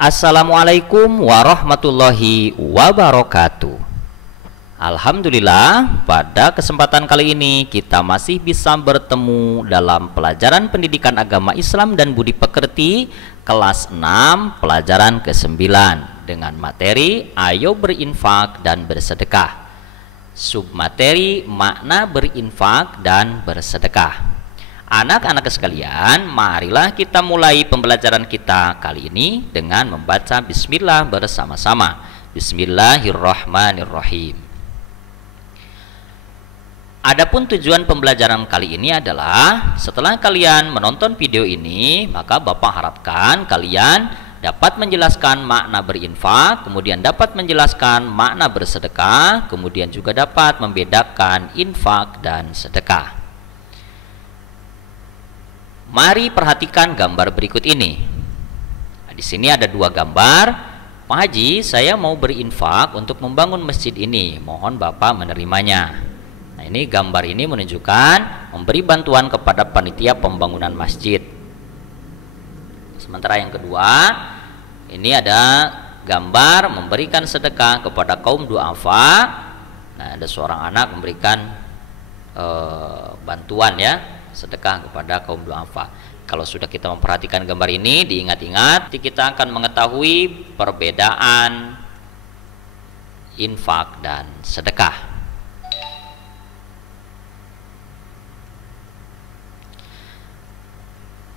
Assalamualaikum warahmatullahi wabarakatuh. Alhamdulillah, pada kesempatan kali ini kita masih bisa bertemu dalam pelajaran pendidikan agama Islam dan budi pekerti kelas 6 pelajaran ke-9 dengan materi ayo berinfak dan bersedekah. Submateri makna berinfak dan bersedekah. Anak-anak sekalian, marilah kita mulai pembelajaran kita kali ini dengan membaca bismillah bersama-sama. Bismillahirrahmanirrahim. Adapun tujuan pembelajaran kali ini adalah setelah kalian menonton video ini, maka Bapak harapkan kalian dapat menjelaskan makna berinfak, kemudian dapat menjelaskan makna bersedekah, kemudian juga dapat membedakan infak dan sedekah. Mari perhatikan gambar berikut ini. Nah, di sini ada dua gambar. Pak Haji, saya mau berinfak untuk membangun masjid ini. Mohon Bapak menerimanya. Nah, ini gambar ini menunjukkan memberi bantuan kepada panitia pembangunan masjid. Sementara yang kedua, ini ada gambar memberikan sedekah kepada kaum duafa. Nah, ada seorang anak memberikan bantuan ya, sedekah kepada kaum duafa. Kalau sudah kita memperhatikan gambar ini, diingat-ingat, kita akan mengetahui perbedaan infak dan sedekah.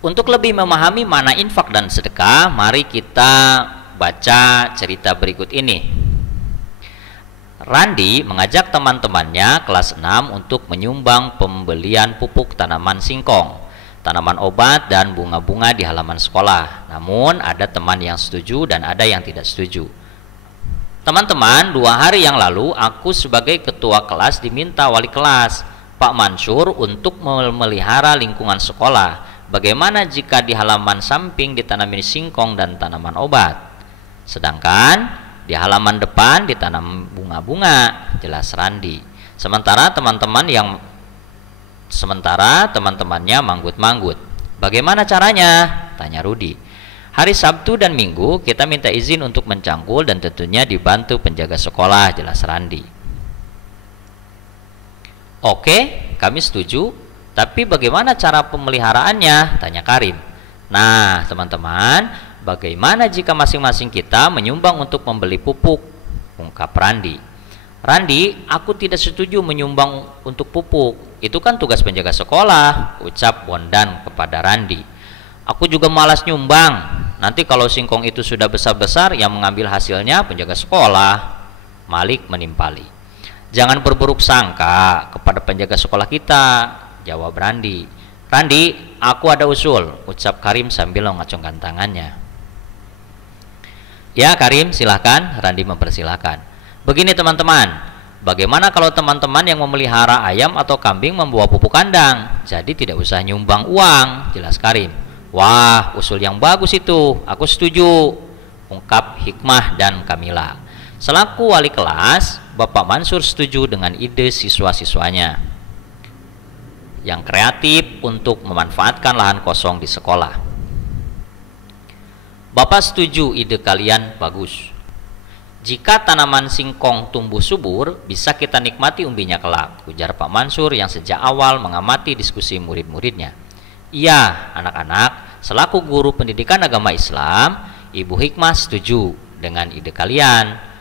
Untuk lebih memahami mana infak dan sedekah, mari kita baca cerita berikut ini. Randi mengajak teman-temannya kelas 6 untuk menyumbang pembelian pupuk tanaman singkong, tanaman obat dan bunga-bunga di halaman sekolah. Namun ada teman yang setuju dan ada yang tidak setuju. Teman-teman, 2 hari yang lalu aku sebagai ketua kelas diminta wali kelas, Pak Mansur, untuk memelihara lingkungan sekolah. Bagaimana jika di halaman samping ditanami singkong dan tanaman obat, sedangkan di halaman depan ditanam bunga-bunga, jelas Randi. Sementara teman-temannya manggut-manggut. Bagaimana caranya? Tanya Rudi. Hari Sabtu dan Minggu kita minta izin untuk mencangkul dan tentunya dibantu penjaga sekolah, jelas Randi. Oke, kami setuju. Tapi bagaimana cara pemeliharaannya? Tanya Karim. Nah, teman-teman, bagaimana jika masing-masing kita menyumbang untuk membeli pupuk? Ungkap Randi. Randi, aku tidak setuju menyumbang untuk pupuk. Itu kan tugas penjaga sekolah, ucap Bondan kepada Randi. Aku juga malas nyumbang. Nanti kalau singkong itu sudah besar-besar, yang mengambil hasilnya penjaga sekolah. Malik menimpali. Jangan berburuk sangka kepada penjaga sekolah kita, jawab Randi. Randi, aku ada usul, ucap Karim sambil mengacungkan tangannya. Ya Karim, silahkan. Randi mempersilahkan. Begini teman-teman, bagaimana kalau teman-teman yang memelihara ayam atau kambing membawa pupuk kandang? Jadi tidak usah nyumbang uang, jelas Karim. Wah, usul yang bagus itu, aku setuju, ungkap Hikmah dan Kamila. Selaku wali kelas, Bapak Mansur setuju dengan ide siswa-siswanya yang kreatif untuk memanfaatkan lahan kosong di sekolah. Bapak setuju ide kalian bagus. Jika tanaman singkong tumbuh subur, bisa kita nikmati umbinya kelak, ujar Pak Mansur yang sejak awal mengamati diskusi murid-muridnya. Iya, anak-anak, selaku guru pendidikan agama Islam, Ibu Hikmah setuju dengan ide kalian.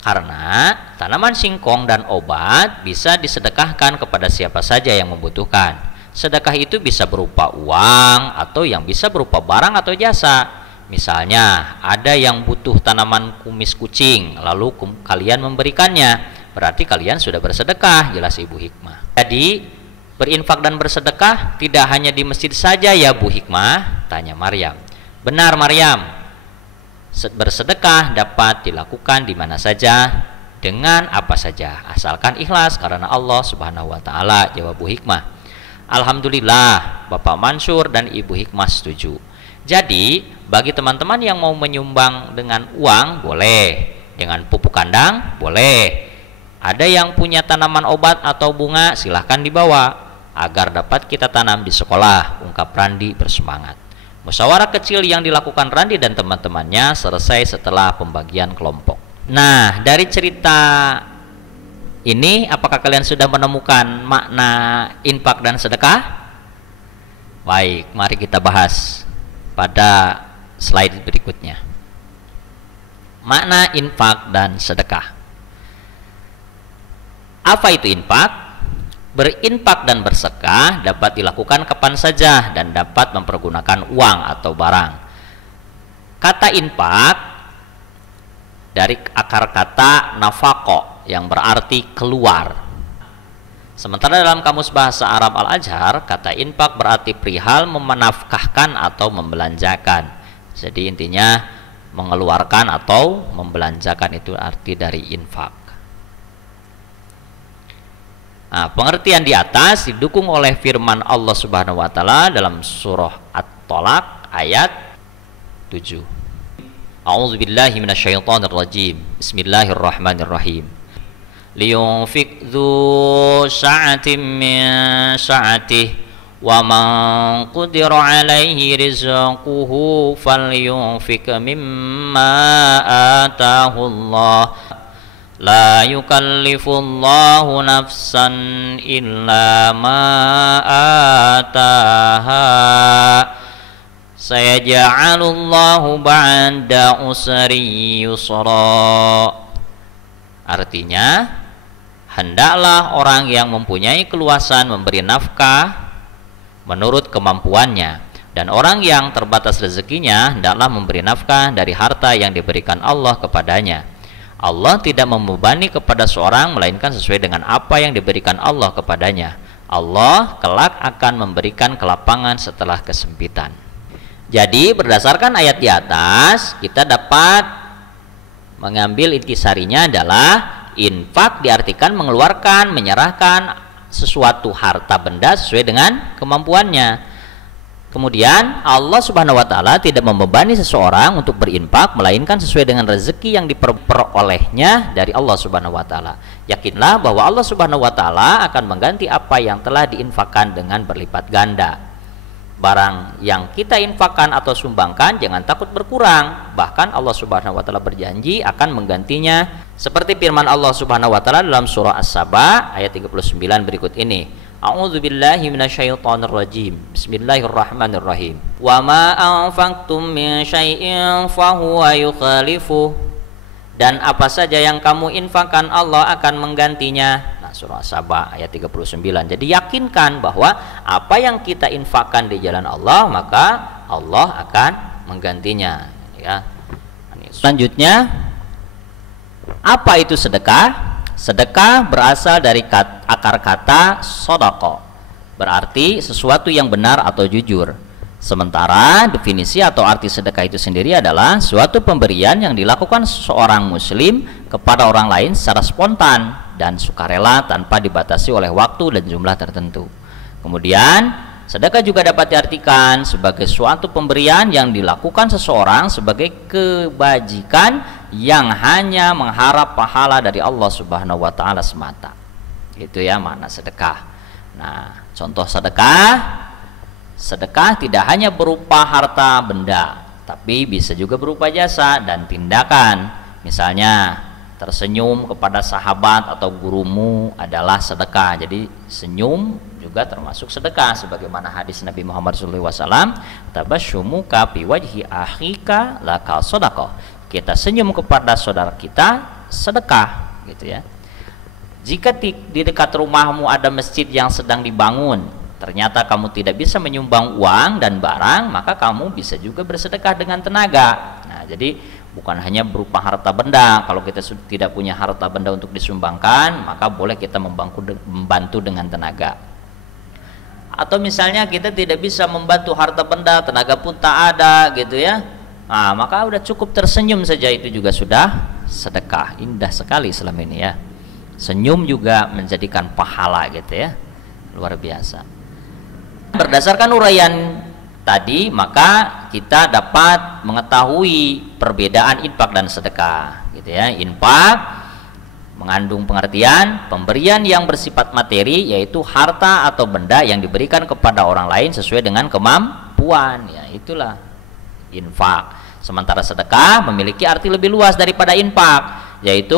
Karena tanaman singkong dan obat bisa disedekahkan kepada siapa saja yang membutuhkan. Sedekah itu bisa berupa uang atau yang bisa berupa barang atau jasa. Misalnya, ada yang butuh tanaman kumis kucing, lalu kalian memberikannya. Berarti kalian sudah bersedekah, jelas Ibu Hikmah. Jadi, berinfak dan bersedekah tidak hanya di masjid saja ya Bu Hikmah? Tanya Maryam. Benar Maryam. Bersedekah dapat dilakukan di mana saja, dengan apa saja, asalkan ikhlas karena Allah Subhanahu wa Ta'ala, jawab Bu Hikmah. Alhamdulillah, Bapak Mansur dan Ibu Hikmah setuju. Jadi, bagi teman-teman yang mau menyumbang dengan uang, boleh. Dengan pupuk kandang, boleh. Ada yang punya tanaman obat atau bunga, silahkan dibawa agar dapat kita tanam di sekolah, ungkap Randi bersemangat. Musyawarah kecil yang dilakukan Randi dan teman-temannya selesai setelah pembagian kelompok. Nah, dari cerita ini apakah kalian sudah menemukan makna infak dan sedekah? Baik, mari kita bahas pada slide berikutnya. Makna infak dan sedekah. Apa itu infak? Berinfak dan bersedekah dapat dilakukan kapan saja dan dapat mempergunakan uang atau barang. Kata infak dari akar kata nafaqo yang berarti keluar. Sementara dalam Kamus Bahasa Arab Al-Azhar, kata infak berarti perihal memenafkahkan atau membelanjakan. Jadi intinya mengeluarkan atau membelanjakan, itu arti dari infak. Nah, pengertian di atas didukung oleh firman Allah Subhanahu wa taala dalam surah At-Tolaq ayat 7. A'udzubillahi minasyaitonir rajim. Bismillahirrahmanirrahim. Liyunfik dzu sa'atin min sa'atihi wa man qudira 'alaihi rizquhu falyunfik mimma ataahu Allah. La yukallifullahu nafsan illa ma ataha. Sayaj'alullahu ba'da usri yusra. Artinya, hendaklah orang yang mempunyai keluasan memberi nafkah menurut kemampuannya, dan orang yang terbatas rezekinya hendaklah memberi nafkah dari harta yang diberikan Allah kepadanya. Allah tidak membebani kepada seorang melainkan sesuai dengan apa yang diberikan Allah kepadanya. Allah kelak akan memberikan kelapangan setelah kesempitan. Jadi berdasarkan ayat di atas, kita dapat mengambil intisarinya adalah infak diartikan mengeluarkan, menyerahkan sesuatu harta benda sesuai dengan kemampuannya. Kemudian Allah Subhanahu wa taala tidak membebani seseorang untuk berinfak melainkan sesuai dengan rezeki yang diperolehnya dari Allah Subhanahu wa taala. Yakinlah bahwa Allah Subhanahu wa taala akan mengganti apa yang telah diinfakkan dengan berlipat ganda. Barang yang kita infakkan atau sumbangkan jangan takut berkurang, bahkan Allah Subhanahu wa taala berjanji akan menggantinya, seperti firman Allah Subhanahu wa taala dalam surah As-Saba ayat 39 berikut ini. A'udzubillahi minasyaitonirrajim. Bismillahirrahmanirrahim. Wa ma anfaqtum min syai'in fahuwa yukhalifuh. Dan apa saja yang kamu infakkan Allah akan menggantinya. Nah, surah As-Saba ayat 39. Jadi yakinkan bahwa apa yang kita infakkan di jalan Allah, maka Allah akan menggantinya, ya. Selanjutnya, apa itu sedekah? Sedekah berasal dari akar kata sodako, berarti sesuatu yang benar atau jujur. Sementara definisi atau arti sedekah itu sendiri adalah suatu pemberian yang dilakukan seorang muslim kepada orang lain secara spontan dan sukarela tanpa dibatasi oleh waktu dan jumlah tertentu. Kemudian sedekah juga dapat diartikan sebagai suatu pemberian yang dilakukan seseorang sebagai kebajikan yang hanya mengharap pahala dari Allah Subhanahu wa taala semata. Itu ya makna sedekah. Nah, contoh sedekah tidak hanya berupa harta benda, tapi bisa juga berupa jasa dan tindakan. Misalnya, tersenyum kepada sahabat atau gurumu adalah sedekah. Jadi senyum juga termasuk sedekah, sebagaimana hadis Nabi Muhammad SAW, tabasyumuka fi wajhi akhika laka sedekah. Kita senyum kepada saudara kita sedekah, gitu ya. Jika di dekat rumahmu ada masjid yang sedang dibangun, ternyata kamu tidak bisa menyumbang uang dan barang, maka kamu bisa juga bersedekah dengan tenaga. Nah, jadi bukan hanya berupa harta benda. Kalau kita tidak punya harta benda untuk disumbangkan, maka boleh kita membantu dengan tenaga. Atau misalnya kita tidak bisa membantu harta benda, tenaga pun tak ada, gitu ya. Nah, maka udah cukup tersenyum saja, itu juga sudah sedekah. Indah sekali selama ini ya. Senyum juga menjadikan pahala, gitu ya. Luar biasa. Berdasarkan uraian tadi, maka kita dapat mengetahui perbedaan infak dan sedekah, gitu ya. Infak mengandung pengertian pemberian yang bersifat materi, yaitu harta atau benda yang diberikan kepada orang lain sesuai dengan kemampuan. kemampuan, ya itulah infak. Sementara sedekah memiliki arti lebih luas daripada infak, yaitu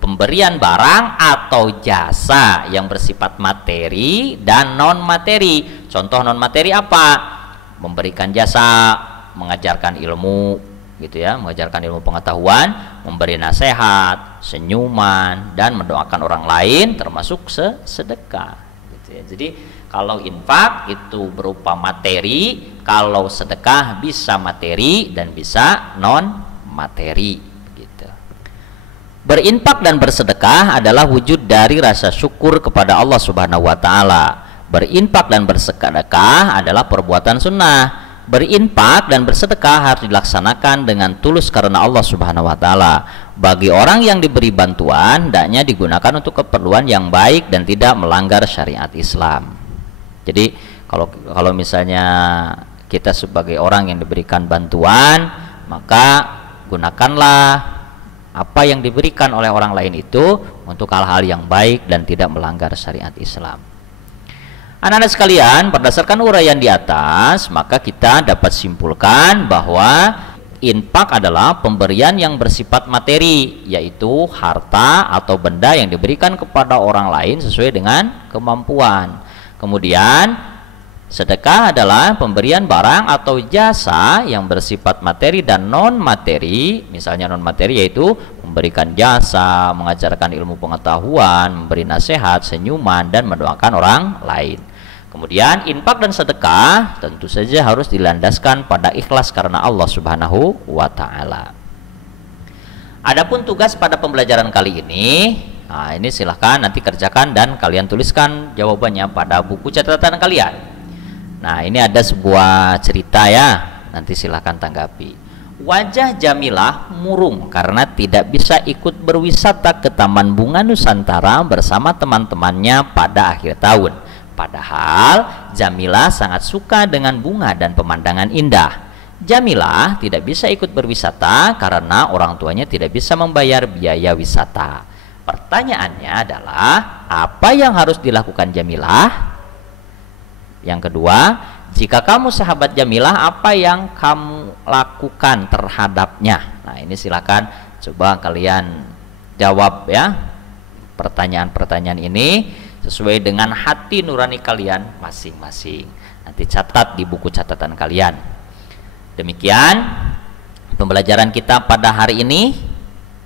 pemberian barang atau jasa yang bersifat materi dan non materi. Contoh non materi apa? Memberikan jasa, mengajarkan ilmu, gitu ya, mengajarkan ilmu pengetahuan, memberi nasihat, senyuman, dan mendoakan orang lain, termasuk sedekah, gitu ya. Jadi kalau infak itu berupa materi, kalau sedekah bisa materi dan bisa non materi, gitu. Berinfak dan bersedekah adalah wujud dari rasa syukur kepada Allah Subhanahu wa taala. Berinfak dan bersedekah adalah perbuatan sunnah. Berinfak dan bersedekah harus dilaksanakan dengan tulus karena Allah Subhanahu wa taala. Bagi orang yang diberi bantuan, hendaknya digunakan untuk keperluan yang baik dan tidak melanggar syariat Islam. Jadi kalau misalnya kita sebagai orang yang diberikan bantuan, maka gunakanlah apa yang diberikan oleh orang lain itu untuk hal-hal yang baik dan tidak melanggar syariat Islam. Anak-anak sekalian, berdasarkan uraian di atas, maka kita dapat simpulkan bahwa infak adalah pemberian yang bersifat materi, yaitu harta atau benda yang diberikan kepada orang lain sesuai dengan kemampuan. Kemudian sedekah adalah pemberian barang atau jasa yang bersifat materi dan non materi. Misalnya non materi yaitu memberikan jasa, mengajarkan ilmu pengetahuan, memberi nasihat, senyuman, dan mendoakan orang lain. Kemudian infak dan sedekah tentu saja harus dilandaskan pada ikhlas karena Allah Subhanahu wa taala. Adapun tugas pada pembelajaran kali ini, nah ini silahkan nanti kerjakan dan kalian tuliskan jawabannya pada buku catatan kalian. Nah ini ada sebuah cerita ya, nanti silahkan tanggapi. Wajah Jamilah murung karena tidak bisa ikut berwisata ke Taman Bunga Nusantara bersama teman-temannya pada akhir tahun. Padahal Jamilah sangat suka dengan bunga dan pemandangan indah. Jamilah tidak bisa ikut berwisata karena orang tuanya tidak bisa membayar biaya wisata. Pertanyaannya adalah, apa yang harus dilakukan Jamilah? Yang kedua, jika kamu sahabat Jamilah, apa yang kamu lakukan terhadapnya? Nah ini silakan coba kalian jawab ya pertanyaan-pertanyaan ini sesuai dengan hati nurani kalian masing-masing. Nanti catat di buku catatan kalian. Demikian pembelajaran kita pada hari ini.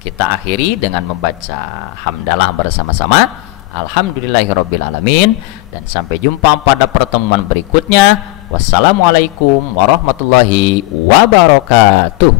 Kita akhiri dengan membaca hamdalah bersama-sama. Alhamdulillahirrabbilalamin. Dan sampai jumpa pada pertemuan berikutnya. Wassalamualaikum warahmatullahi wabarakatuh.